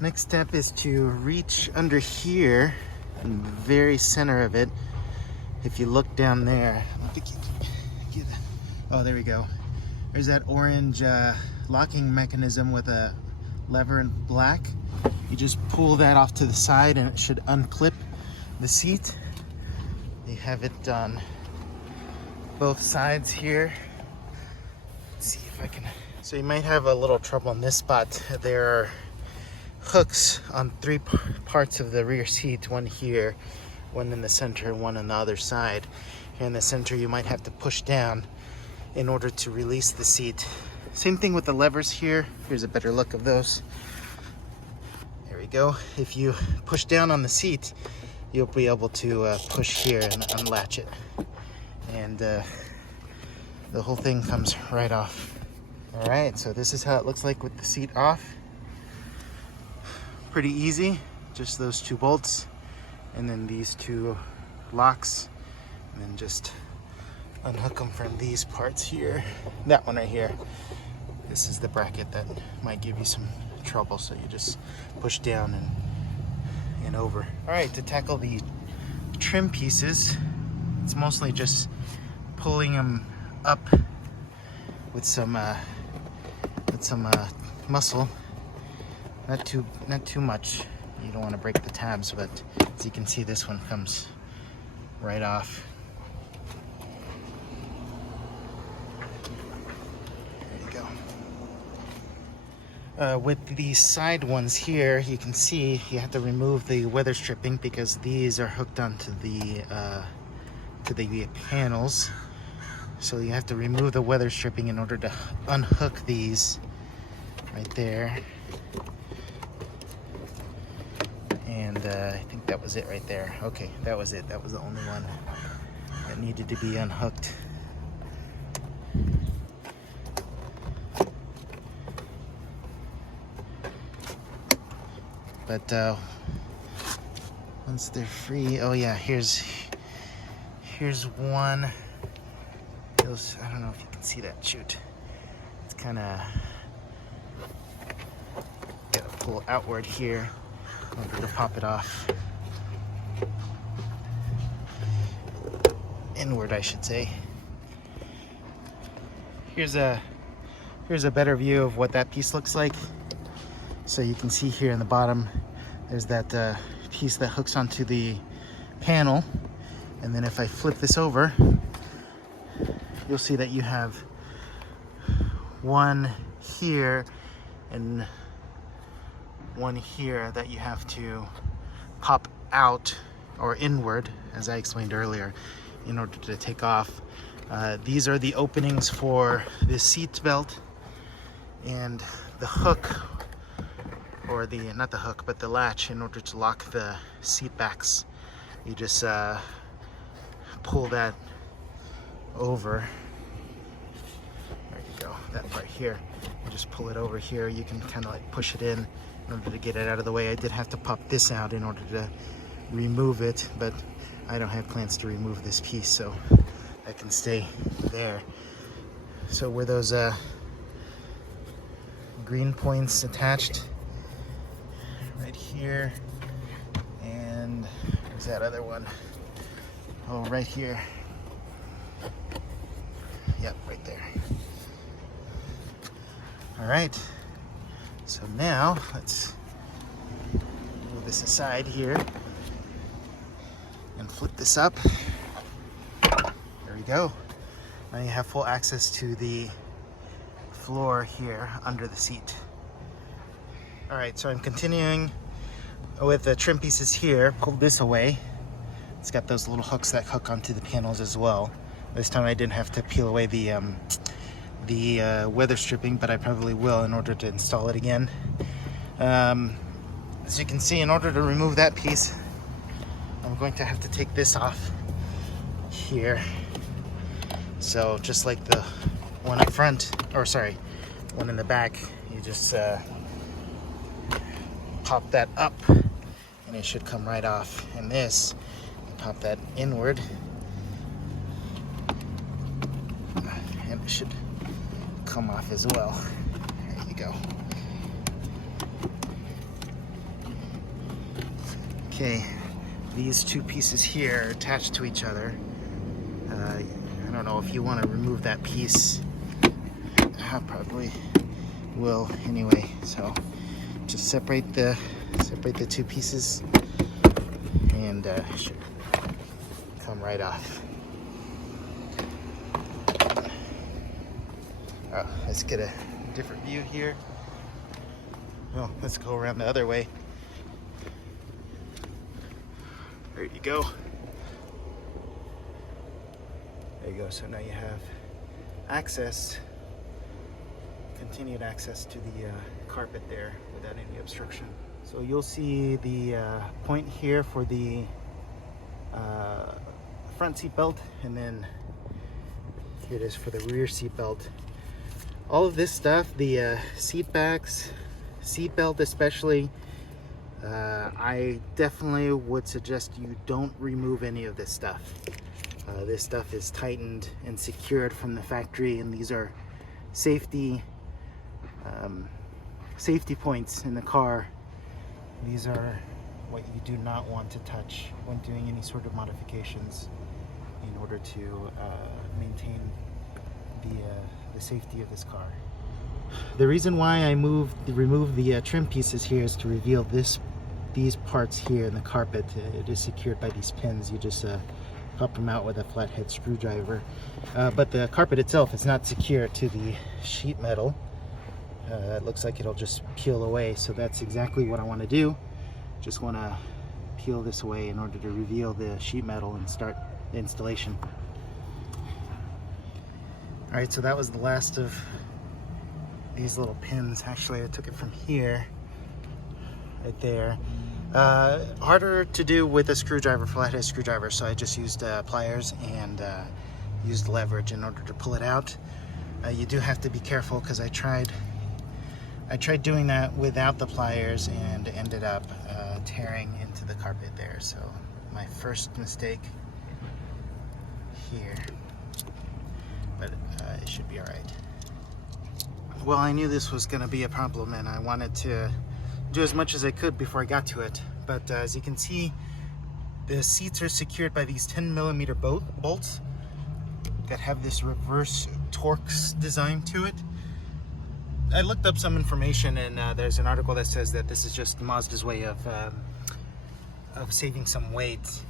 Next step is to reach under here in the very center of it. If you look down there, oh, there we go. There's that orange locking mechanism with a lever in black. You just pull that off to the side and it should unclip the seat. They have it on both sides here. Let's see if I can. So you might have a little trouble in this spot. There are hooks on three parts of the rear seat, one here, one in the center, one on the other side. Here in the center you might have to push down in order to release the seat. Same thing with the levers here. Here's a better look of those. There we go. If you push down on the seat, you'll be able to push here and unlatch it. And the whole thing comes right off. All right, so this is how it looks like with the seat off. Pretty easy, just those two bolts and then these two locks, and then just unhook them from these parts here. That one right here, this is the bracket that might give you some trouble, so you just push down and over. All right, to tackle the trim pieces, it's mostly just pulling them up with some muscle. Not too much. You don't want to break the tabs, but as you can see, this one comes right off. There you go. With these side ones here, you can see you have to remove the weather stripping because these are hooked onto the panels. So you have to remove the weather stripping in order to unhook these right there. And I think that was it right there. Okay, that was it. That was the only one that needed to be unhooked. But once they're free, oh yeah, here's one. I don't know if you can see that. Shoot, it's kind of gotta pull outward here in order to pop it off. Inward, I should say. Here's a better view of what that piece looks like. So you can see here in the bottom, there's that piece that hooks onto the panel, and then if I flip this over, you'll see that you have one here and one here that you have to pop out or inward, as I explained earlier, in order to take off. These are the openings for the seat belt, and the hook, or not the hook, but the latch in order to lock the seat backs. You just pull that over. There you go, that part here. You just pull it over here. You can kind of like push it in order to get it out of the way. I did have to pop this out in order to remove it, but I don't have plans to remove this piece, so that can stay there. So where those green points attached, right here, and there's that other one. Oh, right here. Yep, right there. All right, so now let's move this aside here and flip this up. There we go. Now you have full access to the floor here under the seat. All right, so I'm continuing with the trim pieces here. Pull this away. It's got those little hooks that hook onto the panels as well. This time I didn't have to peel away the weather stripping, but I probably will in order to install it again. As you can see, in order to remove that piece, I'm going to have to take this off here. So just like the one up front, or sorry, one in the back, you just pop that up and it should come right off. And this, you pop that inward and it should come off as well. There you go. Okay, these two pieces here are attached to each other. I don't know if you want to remove that piece. I probably will anyway. So just separate the two pieces, and it should come right off. Oh, let's get a different view here. Well, let's go around the other way. There you go. There you go. So now you have access, continued access to the carpet there without any obstruction. So you'll see the point here for the front seat belt, and then here it is for the rear seat belt. All of this stuff, the seat backs, seat belt especially, I definitely would suggest you don't remove any of this stuff. This stuff is tightened and secured from the factory, and these are safety points in the car. These are what you do not want to touch when doing any sort of modifications in order to maintain the safety of this car. The reason why I removed the trim pieces here is to reveal these parts here in the carpet. It is secured by these pins. You just pop them out with a flathead screwdriver. But the carpet itself is not secure to the sheet metal. It looks like it'll just peel away, so that's exactly what I want to do. Just want to peel this away in order to reveal the sheet metal and start the installation. Alright, so that was the last of these little pins. Actually, I took it from here, right there. Harder to do with a screwdriver, flathead screwdriver, so I just used pliers and used leverage in order to pull it out. You do have to be careful, because I tried doing that without the pliers and ended up tearing into the carpet there. So my first mistake here, but it should be all right. Well, I knew this was going to be a problem, and I wanted to do as much as I could before I got to it. But as you can see, the seats are secured by these 10mm bolts that have this reverse Torx design to it. I looked up some information, and there's an article that says that this is just Mazda's way of saving some weight.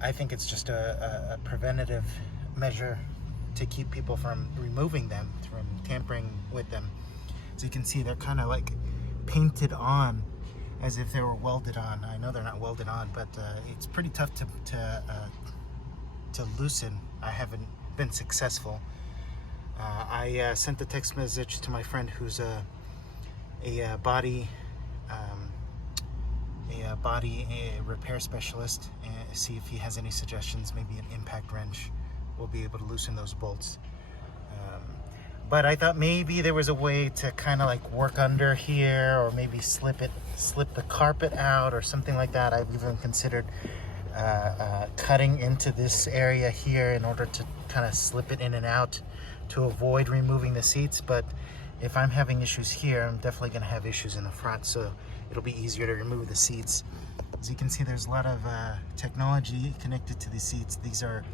I think it's just a preventative measure to keep people from removing them, from tampering with them. As you can see, they're kind of like painted on as if they were welded on. I know they're not welded on, but it's pretty tough to loosen. I haven't been successful. I sent a text message to my friend who's a body repair specialist, and see if he has any suggestions. Maybe an impact wrench will be able to loosen those bolts. But I thought maybe there was a way to kind of like work under here, or maybe slip the carpet out or something like that. I've even considered cutting into this area here in order to kind of slip it in and out to avoid removing the seats. But if I'm having issues here, I'm definitely going to have issues in the front, so it'll be easier to remove the seats. As you can see, there's a lot of technology connected to these seats. These are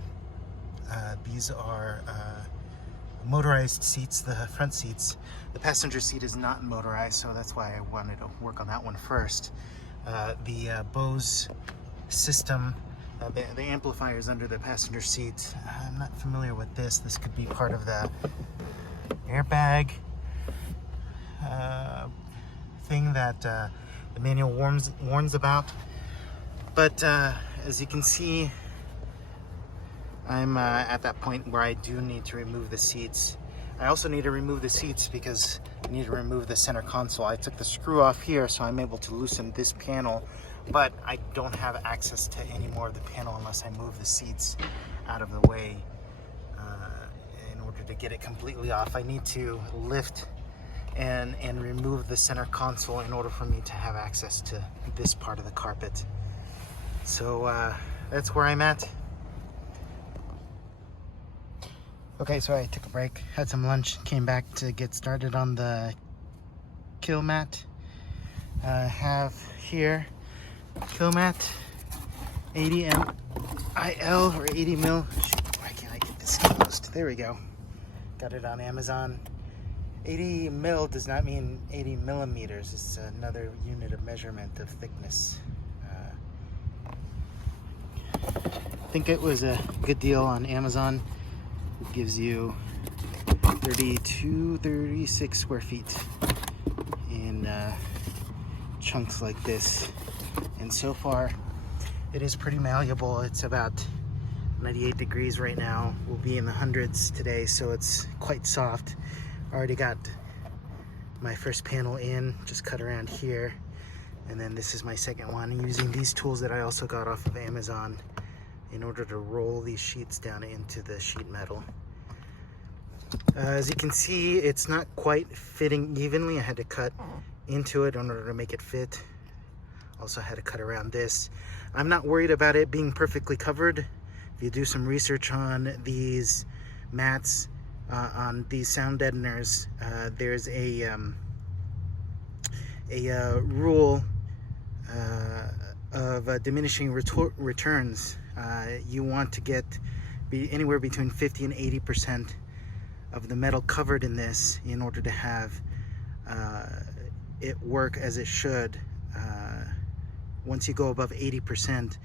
motorized seats, the front seats. The passenger seat is not motorized, so that's why I wanted to work on that one first. The Bose system, the amplifiers under the passenger seat, I'm not familiar with this. This could be part of the airbag thing that the manual warns about. But as you can see, I'm at that point where I do need to remove the seats. I also need to remove the seats because I need to remove the center console. I took the screw off here, so I'm able to loosen this panel, but I don't have access to any more of the panel unless I move the seats out of the way. In order to get it completely off, I need to lift and remove the center console in order for me to have access to this part of the carpet. So that's where I'm at. Okay, so I took a break, had some lunch, came back to get started on the kill mat. I have here Kilmat 80MIL or 80 mil. Why can't I get this closed? There we go. Got it on Amazon. 80 mil does not mean 80 millimeters. It's another unit of measurement of thickness. I think it was a good deal on Amazon. It gives you 36 square feet in chunks like this. And so far, it is pretty malleable. It's about 98 degrees right now. We'll be in the hundreds today, so it's quite soft. Already got my first panel in, just cut around here. And then this is my second one, using these tools that I also got off of Amazon in order to roll these sheets down into the sheet metal. As you can see, it's not quite fitting evenly. I had to cut into it in order to make it fit. Also had to cut around this. I'm not worried about it being perfectly covered. If you do some research on these mats, on these sound deadeners, there's a rule of diminishing returns. You want to get anywhere between 50 and 80% of the metal covered in this in order to have it work as it should. Once you go above 80%,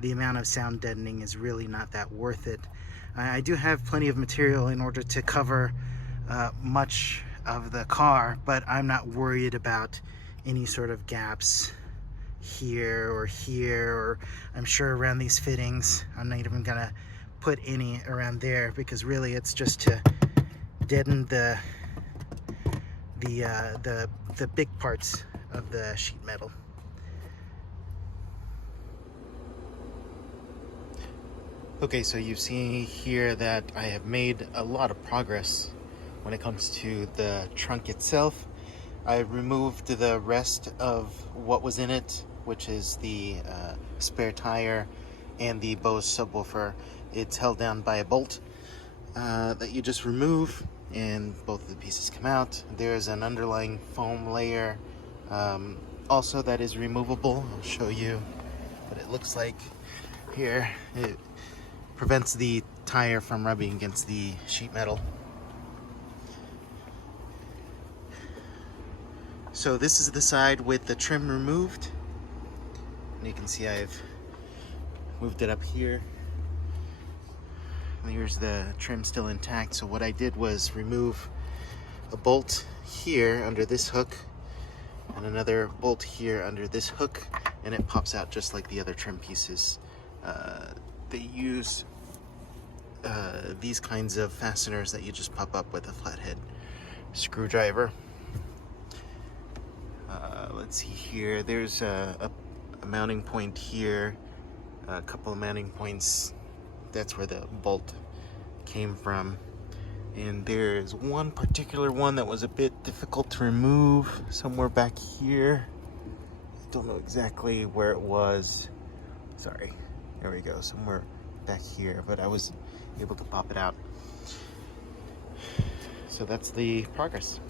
the amount of sound deadening is really not that worth it. I do have plenty of material in order to cover much of the car, but I'm not worried about any sort of gaps here, or I'm sure around these fittings. I'm not even gonna put any around there, because really it's just to deaden the big parts of the sheet metal. Okay, so you see here that I have made a lot of progress when it comes to the trunk itself. I removed the rest of what was in it, which is the spare tire and the Bose subwoofer. It's held down by a bolt that you just remove, and both of the pieces come out. There's an underlying foam layer also that is removable. I'll show you what it looks like here. It prevents the tire from rubbing against the sheet metal. So this is the side with the trim removed, and you can see I've moved it up here. Here's the trim still intact. So what I did was remove a bolt here under this hook and another bolt here under this hook, and it pops out just like the other trim pieces. They use these kinds of fasteners that you just pop up with a flathead screwdriver. Let's see here. There's a mounting point here, a couple of mounting points. That's where the bolt came from. And there's one particular one that was a bit difficult to remove, somewhere back here. I don't know exactly where it was. Sorry. There we go, somewhere back here, but I was able to pop it out. So that's the progress.